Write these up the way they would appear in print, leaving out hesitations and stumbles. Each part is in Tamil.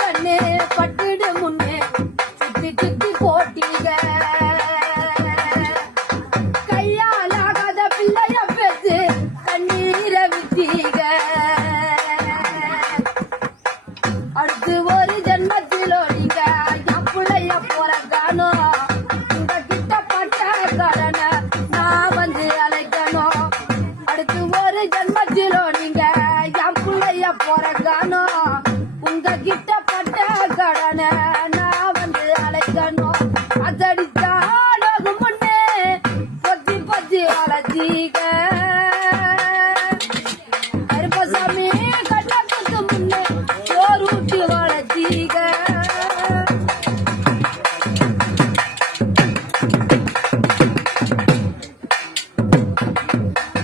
கண்ணு பட்டுடு முன்னே சுத்தி சுத்தி போட்டீங்க கையாலாகாத பிள்ளைய பேசு கண்ணீரை விட்டீங்க அடுத்து ஒரு ஜென்மத்திலோ நீங்க என் பிள்ளைய போறக்கானோ உங்க கிட்ட பட்ட கடனை நான் வந்து அழைக்கணும் அடுத்து ஒரு ஜென்மத்திலோ நீங்க என் பிள்ளைய போறக்கானோ உங்க கிட்ட பட்ட கடனை நான் வந்து அழைக்கணும் அதடித்தாலும் முன்னே பத்தி பத்தி அழைச்சீங்க கருப்பசாமி கண்ணத்துக்கு முன்னே சோறு ஊட்டி வளர்த்தீங்க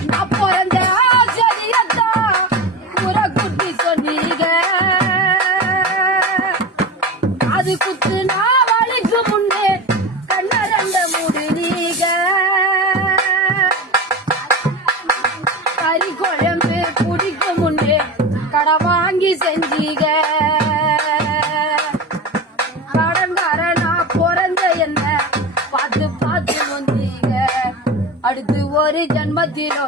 நான் பிறந்த ஆச்சரியத்தான் குறை குட்டி சொன்னீங்க அது குத்து நான் வலிக்கு முன்னே கண்ண ரெண்ட மூடினீங்க கறி குழம்பு குடிக்க முன்னே கடை வாங்கி செஞ்சீங்க கடன்காரனா பிறந்த என்ன பார்த்து பார்த்து வந்தீங்க அடுத்து ஒரு ஜென்மத்திலோ